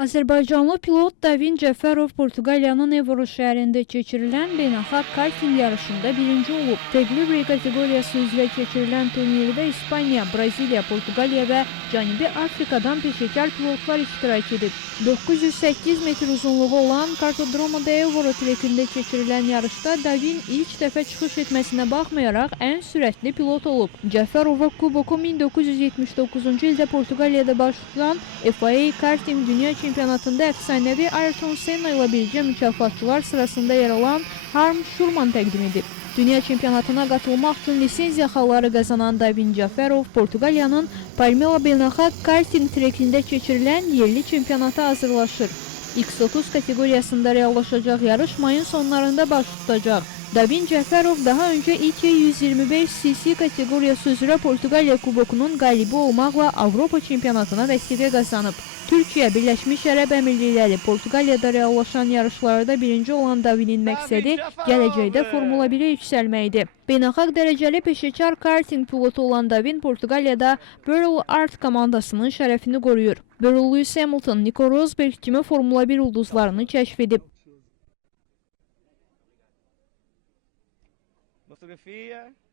Azərbaycanlı pilot Davin Cəfərov Portuqaliyanın Évora şəhərində keçirilən beynəlxalq karting yarışında birinci olub. Fərqli bir kateqoriyası üzrə keçirilən turnirdə İspaniya, Braziliya, Portuqaliya və Cənubi Afrikadan peşəkar pilotlar iştirak edib. 908 metr uzunluğu olan Kartodromo de Évora trekində keçirilən yarışda Davin ilk dəfə çıxış etməsinə baxmayaraq ən sürətli pilot olub. Cəfərova kuboku 1979-cu ildə Portuqaliyada baş tutan FIA Karting Dünya Çempionatında əfsanəvi Ayrton Senna ilə birgə mükafatçılar sırasında yer alan Harm Şurman təqdim edib. Dünya çempionatına qatılmaq üçün lisenziya xalları qazanan Davin Cəfərov Portuqaliyanın Palmela beynəlxalq karting trekində keçirilən yerli çempionata hazırlaşır. X30 kateqoriyasında reallaşacaq yarış mayın sonlarında baş tutacaq. Davin Cəfərov daha öncə ilk 125cc kateqoriyası üzrə Portuqaliya kubokunun qalibi olmaqla Avropa çempionatına vəsiqə qazanıb. Türkiyə, Birləşmiş Ərəb Əmirlikləri, Portuqaliyada reallaşan yarışlarda birinci olan Davinin məqsədi gələcəkdə Formula 1-ə yüksəlməkdir. Beynəlxalq dərəcəli peşəkar karting pilotu olan Davin Portuqaliyada Burrell Art komandasının şərəfini qoruyur. Burrell Lewis Hamilton, Nico Rosberg kimi Formula 1 ulduzlarını kəşf edib. Fotografia.